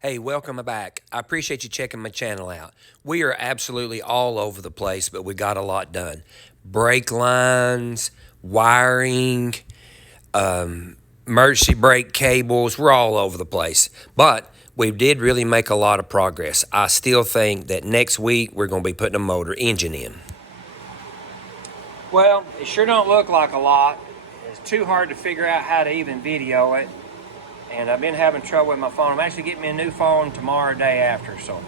Hey, welcome back. I appreciate you checking my channel out. We are absolutely all over the place, but we got a lot done. Brake lines, wiring, emergency brake cables, we're all over the place. But we did really make a lot of progress. I still think that next week we're going to be putting a motor engine in. Well, it sure don't look like a lot. It's too hard to figure out how to even video it. And I've been having trouble with my phone. I'm actually getting me a new phone tomorrow or day after, so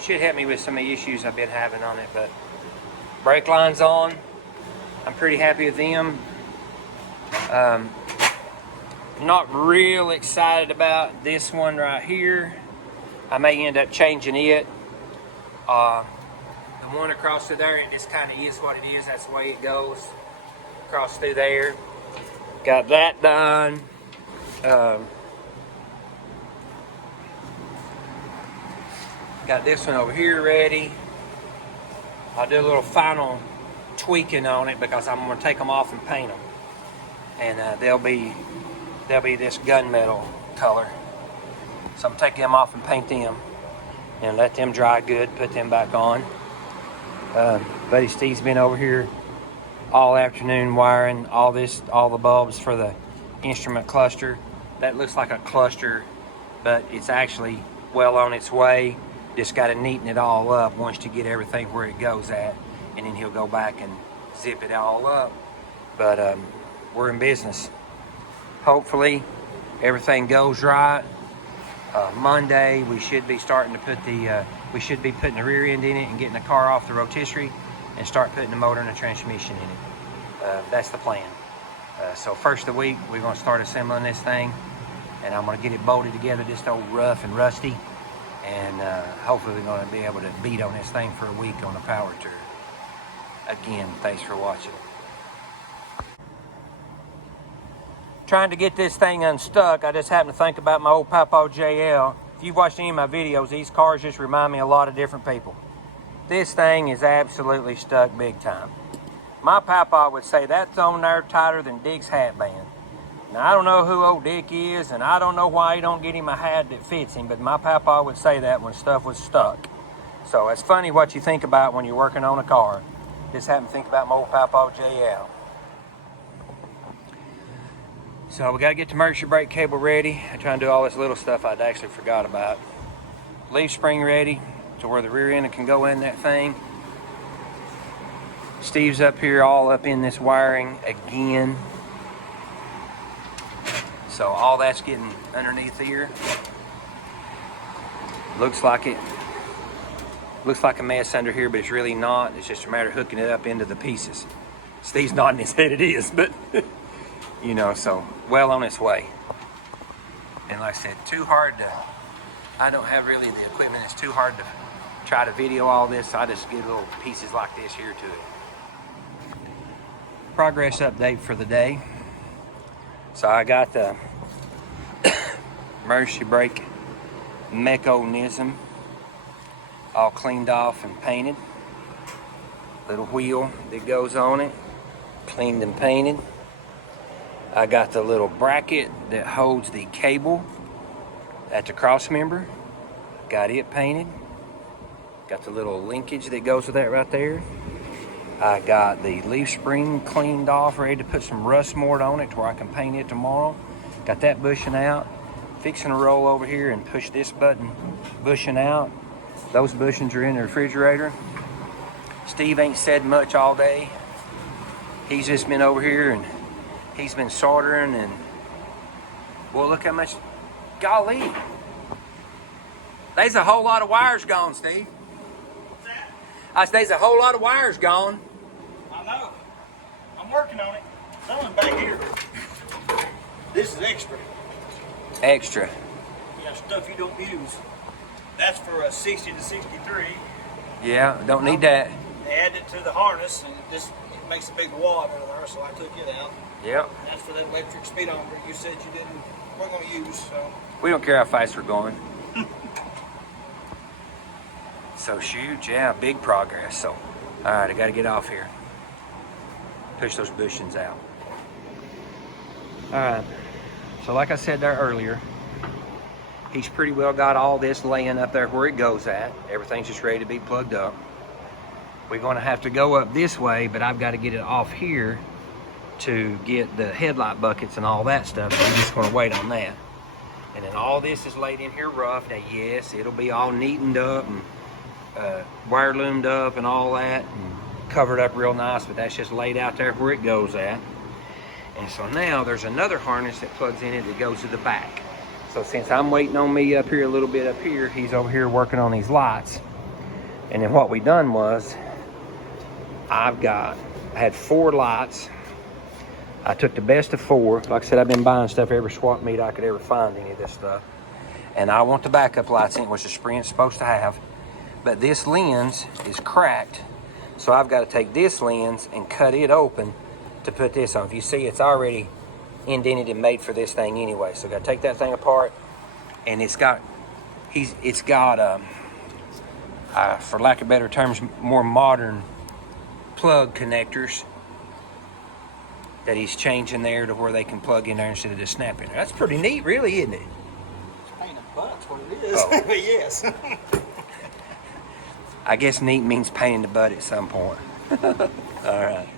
should help me with some of the issues I've been having on it. But brake lines on, I'm pretty happy with them. Not real excited about this one right here. I may end up changing it. The one across through there, it just kind of is what it is. That's the way it goes across through there. Got that done. Got this one over here ready. I'll do a little final tweaking on it because I'm going to take them off and paint them, and they'll be this gunmetal color. So I'm taking them off and paint them, and let them dry good. Put them back on. Buddy Steve's been over here all afternoon wiring all the bulbs for the instrument cluster. That looks like a cluster, but it's actually well on its way. Just got to neaten it all up once you get everything where it goes at, and then he'll go back and zip it all up. But we're in business. Hopefully everything goes right. Monday we should be starting to put we should be putting the rear end in it and getting the car off the rotisserie and start putting the motor and the transmission in it. That's the plan. So first of the week we're going to start assembling this thing, and I'm going to get it bolted together just old rough and rusty. And hopefully we're going to be able to beat on this thing for a week on a power tour. Again, thanks for watching. Trying to get this thing unstuck, I just happened to think about my old Papa JL. If you've watched any of my videos, these cars just remind me of a lot of different people. This thing is absolutely stuck big time. My Papa would say that's on there tighter than Dick's hat band. Now, I don't know who old Dick is, and I don't know why he don't get him a hat that fits him, but my Papa would say that when stuff was stuck. So it's funny what you think about when you're working on a car. Just happened to think about my old Papa JL. So we got to get the emergency brake cable ready. I'm trying to do all this little stuff I'd actually forgot about. Leaf spring ready to where the rear end can go in that thing. Steve's up here all up in this wiring again. So all that's getting underneath here. Looks like a mess under here, but it's really not. It's just a matter of hooking it up into the pieces. Steve's nodding his head it is, but you know, so well on its way. And like I said, too hard to, I don't have really the equipment. It's too hard to try to video all this, so I just get little pieces like this here to it. Progress update for the day. So I got the emergency brake mechanism all cleaned off and painted. Little wheel that goes on it, cleaned and painted. I got the little bracket that holds the cable at the cross member. Got it painted. Got the little linkage that goes with that right there. I got the leaf spring cleaned off, ready to put some rust mort on it to where I can paint it tomorrow. Got that bushing out. Fixing to roll over here and push this bushing out. Those bushings are in the refrigerator. Steve ain't said much all day. He's just been over here and he's been soldering, and well, look how much, golly. There's a whole lot of wires gone, Steve. What's that? I said, there's a whole lot of wires gone. I know. I'm working on it. Someone back here. This is extra. Extra. Yeah, stuff you don't use. That's for a 60 to 63. Yeah, don't need that. They add it to the harness, and it makes a big wad under there, so I took it out. Yep. And that's for the electric speedometer you said you weren't going to use. So We don't care how fast we're going. So shoot, yeah, big progress. So, all right, I got to get off here. Push those bushings out. All right. So like I said there earlier, He's pretty well got all this laying up there where it goes at. Everything's just ready to be plugged up. We're going to have to go up this way, but I've got to get it off here to get the headlight buckets and all that stuff. So we're just going to wait on that. And then all this is laid in here rough. Now, yes, it'll be all neatened up and wire loomed up and all that and covered up real nice, but that's just laid out there where it goes at. And so now there's another harness that plugs in it that goes to the back. So since I'm waiting on me up here a little bit up here, he's over here working on these lights. And then what we done was, I had 4 lights. I took the best of 4. Like I said, I've been buying stuff every swap meet I could ever find, any of this stuff. And I want the backup lights in, which the Sprint's supposed to have. But this lens is cracked. So I've got to take this lens and cut it open to put this on. If you see, it's already indented and made for this thing anyway. So I've got to take that thing apart. And it's got, for lack of better terms, more modern plug connectors that he's changing there to where they can plug in there instead of just snapping. That's pretty neat, really, isn't it? It's pain in the butt, that's what it is. Oh. But yes. I guess neat means pain in the butt at some point. All right.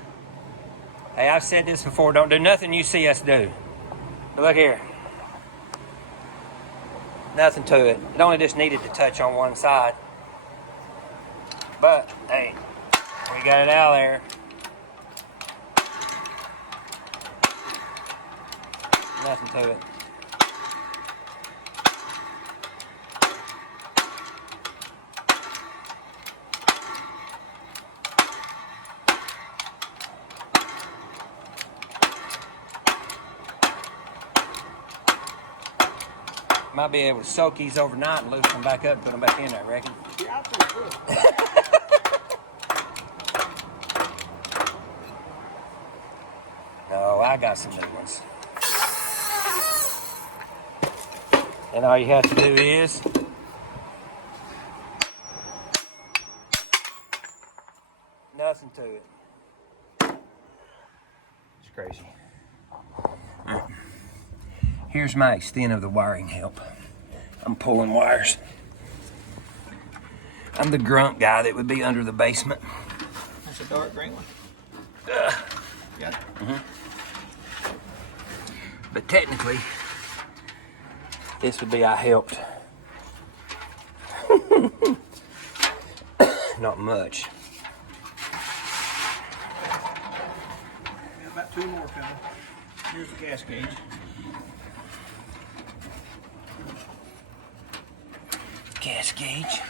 Hey, I've said this before, don't do nothing you see us do. But look here. Nothing to it. It only just needed to touch on one side. But, hey, we got it out of there. Nothing to it. Might be able to soak these overnight and loosen them back up and put them back in there, I reckon. Yeah, I think so. No, I got some new ones. And all you have to do is nothing to it. It's crazy. Here's my extent of the wiring help. I'm pulling wires. I'm the grunt guy that would be under the basement. That's a dark green one. Got it. But technically, this would be I helped. Not much. Got about 2 more coming. Here's the gas gauge. Gas gauge.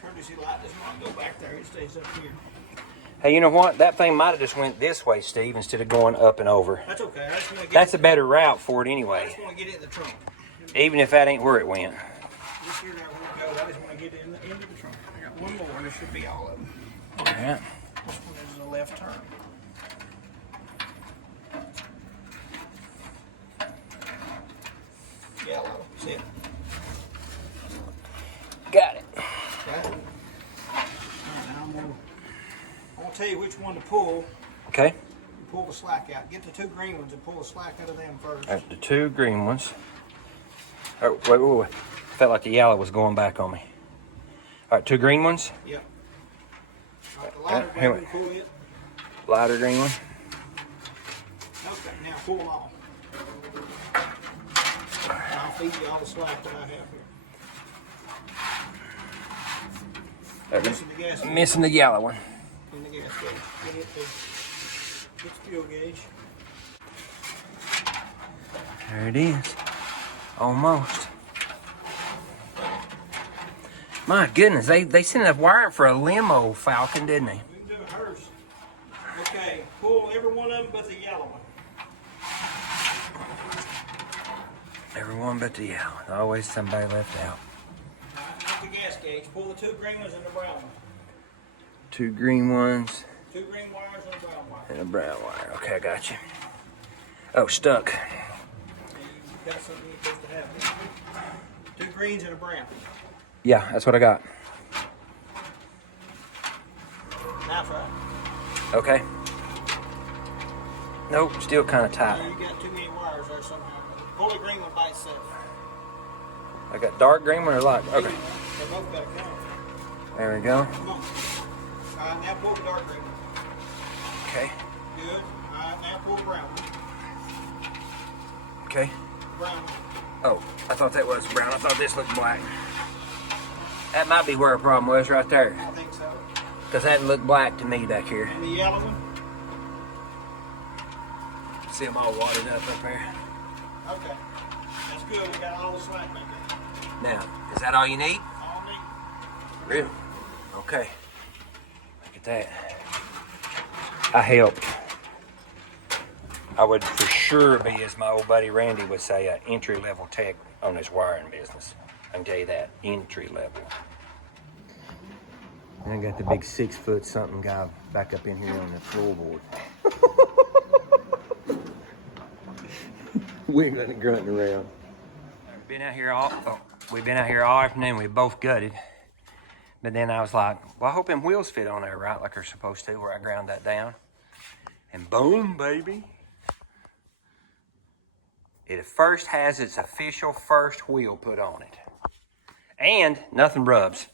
Courtesy light does not go back there, it stays up here. Hey, you know what? That thing might have just went this way, Steve, instead of going up and over. That's okay. I just want to get That's a better route for it I anyway. just want to get it in the trunk. Even if that ain't where it went. This here, that won't go. I just want to get it into the trunk. I got one more, and this should be all of them. All right. This one is a left turn. Yellow. See it? Got it. Got it? All right, now I'm gonna tell you which one to pull. Okay. Pull the slack out. Get the 2 green ones and pull the slack out of them first. All right, the 2 green ones. Oh, wait. Felt like the yellow was going back on me. All right, 2 green ones. Yep. All right, the lighter here green we- one, pull it. Lighter green one. Okay, now pull them all. And I'll feed you all the slack that I have here. Missing the gas gauge. Missing the yellow one. In the gas gauge. Get it to get the fuel gauge. There it is. Almost. My goodness, they sent enough wiring for a limo Falcon, didn't they? We can do it hers. Okay, pull every one of them but the yellow one. Everyone but the yellow. Always somebody left out. Not the gas gauge. Pull the 2 green ones and the brown one. 2 green ones 2 green wires and a brown wire. and a brown wire. Okay, I got you. Oh, stuck. And you've got something you're supposed to have. 2 greens and a brown. Yeah, that's what I got. Now try. Okay. Nope, still kind of tight. You got too many wires there somehow. Pull the green one by itself. I got dark green one or light? Okay. They both got a count. There we go. Come on. Now pull the dark green one. Okay. Good. Now pull the brown one. Okay. Brown one. Oh, I thought that was brown. I thought this looked black. That might be where a problem was right there. I think so. Because that looked black to me back here. And the yellow one? See them all watered up there. Okay. That's good. We got all the slack back there. Now, is that all you need? All neat. Really? Okay. Look at that. I helped. I would for sure be, as my old buddy Randy would say, an entry-level tech on this wiring business. I can tell you that, entry level. And I got the big 6-foot something guy back up in here on the floorboard. We ain't letting grunting around. We've been out here all afternoon. We both gutted. But then I was like, well, I hope them wheels fit on there right like they're supposed to, where I ground that down. And boom, baby. It first has its official first wheel put on it. And nothing rubs.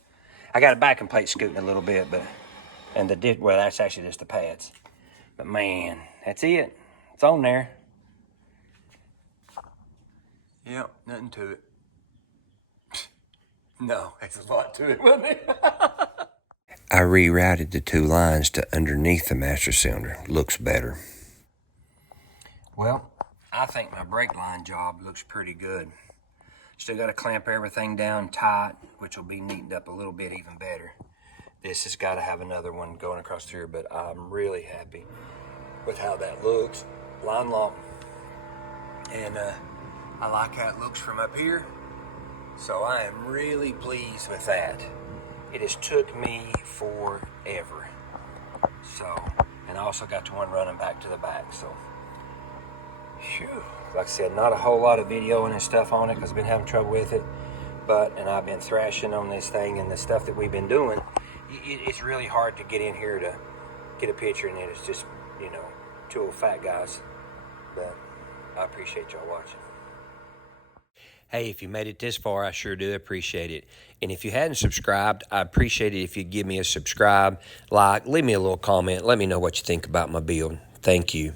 I got a backing plate scooting a little bit, and well, that's actually just the pads. But man, that's it. It's on there. Yep, nothing to it. No, there's a lot to it, wasn't it? I rerouted the 2 lines to underneath the master cylinder. Looks better. Well, I think my brake line job looks pretty good. Still got to clamp everything down tight, which will be neatened up a little bit even better. This has got to have another one going across here, but I'm really happy with how that looks. Line lock. And I like how it looks from up here. So I am really pleased with that. It has took me forever. So, and I also got the one running back to the back, so. Whew. Like I said, not a whole lot of videoing and stuff on it because I've been having trouble with it. And I've been thrashing on this thing and the stuff that we've been doing. It's really hard to get in here to get a picture, and it's just, 2 old fat guys. But I appreciate y'all watching. Hey, if you made it this far, I sure do appreciate it. And if you hadn't subscribed, I appreciate it if you give me a subscribe, like, leave me a little comment. Let me know what you think about my build. Thank you.